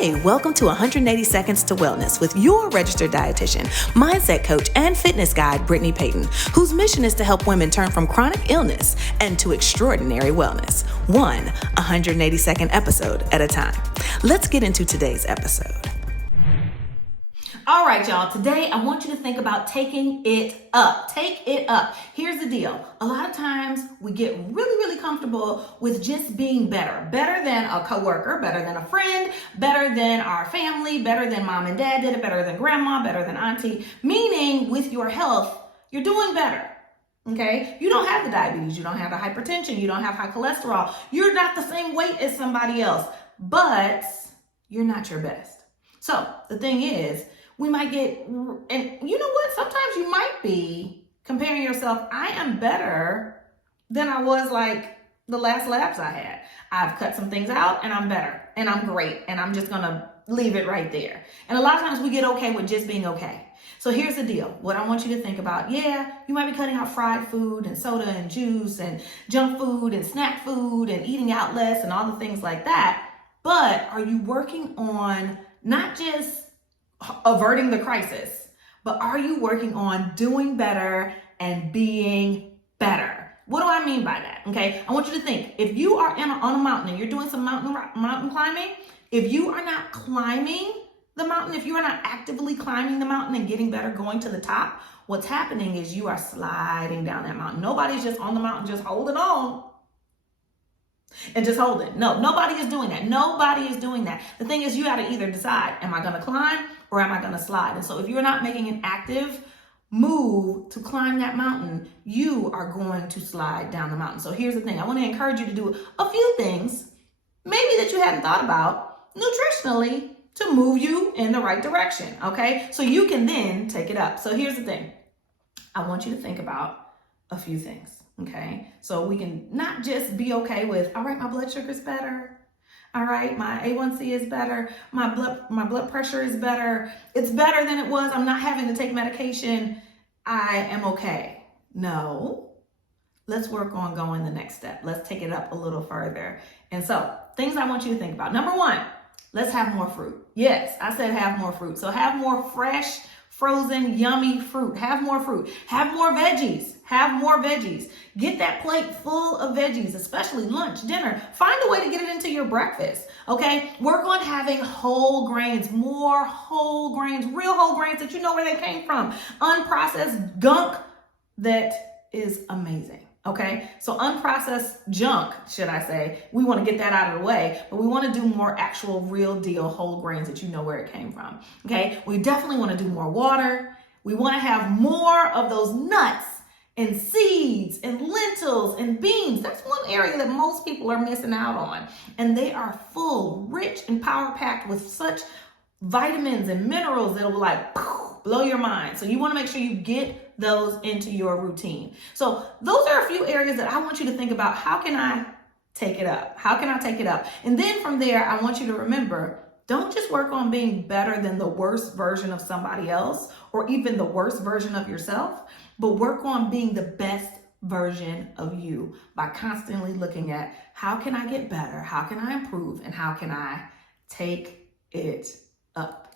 Hey, welcome to 180 Seconds to Wellness with your registered dietitian, mindset coach, and fitness guide, Brittany Payton, whose mission is to help women turn from chronic illness and to extraordinary wellness, one 180-second episode at a time. Let's get into today's episode. All right, y'all. Today, I want you to think about taking it up. Take it up. Here's the deal. A lot of times we get really comfortable with just being better. Better than a coworker, better than a friend, better than our family, better than mom and dad did it, better than grandma, better than auntie. Meaning with your health, you're doing better. Okay? You don't have the diabetes. You don't have the hypertension. You don't have high cholesterol. You're not the same weight as somebody else, but you're not your best. So the thing is, we might get, and you know what? Sometimes you might be comparing yourself. I am better than I was like the last labs I had. I've cut some things out and I'm better and I'm great. And I'm just going to leave it right there. And a lot of times we get okay with just being okay. So here's the deal. What I want you to think about, you might be cutting out fried food and soda and juice and junk food and snack food and eating out less and all the things like that. But are you working on not just averting the crisis, but are you working on doing better and being better? What do I mean by that? Okay, I want you to think, if you are on a mountain and you're doing some mountain climbing, if you are not climbing the mountain, if you are not actively climbing the mountain and getting better, going to the top, what's happening is you are sliding down that mountain. Nobody's just on the mountain just holding on and just hold it. No, nobody is doing that. Nobody is doing that. The thing is, you got to either decide, am I going to climb or am I going to slide? And so if you're not making an active move to climb that mountain, you are going to slide down the mountain. So here's the thing. I want to encourage you to do a few things, maybe that you hadn't thought about nutritionally, to move you in the right direction. Okay. So you can then take it up. So here's the thing. I want you to think about a few things. Okay, so we can not just be okay with, all right, my blood sugar is better. All right, my A1C is better. My blood pressure is better. It's better than it was. I'm not having to take medication. I am okay. No, let's work on going the next step. Let's take it up a little further. And so things I want you to think about. Number one, let's have more fruit. Yes, I said have more fruit. So have more fresh, frozen, yummy fruit. Have more fruit. Have more veggies. Have more veggies. Get that plate full of veggies, especially lunch, dinner. Find a way to get it into your breakfast, okay? Work on having whole grains, more whole grains, real whole grains that you know where they came from. Unprocessed gunk that is amazing, okay? So unprocessed junk, should I say, we want to get that out of the way, but we want to do more actual real deal whole grains that you know where it came from, okay? We definitely want to do more water. We want to have more of those nuts and seeds and lentils and beans. That's one area that most people are missing out on. And they are full, rich, and power-packed with such vitamins and minerals that will like blow your mind. So you want to make sure you get those into your routine. So those are a few areas that I want you to think about. How can I take it up? How can I take it up? And then from there, I want you to remember, don't just work on being better than the worst version of somebody else or even the worst version of yourself, but work on being the best version of you by constantly looking at how can I get better? How can I improve? And how can I take it up?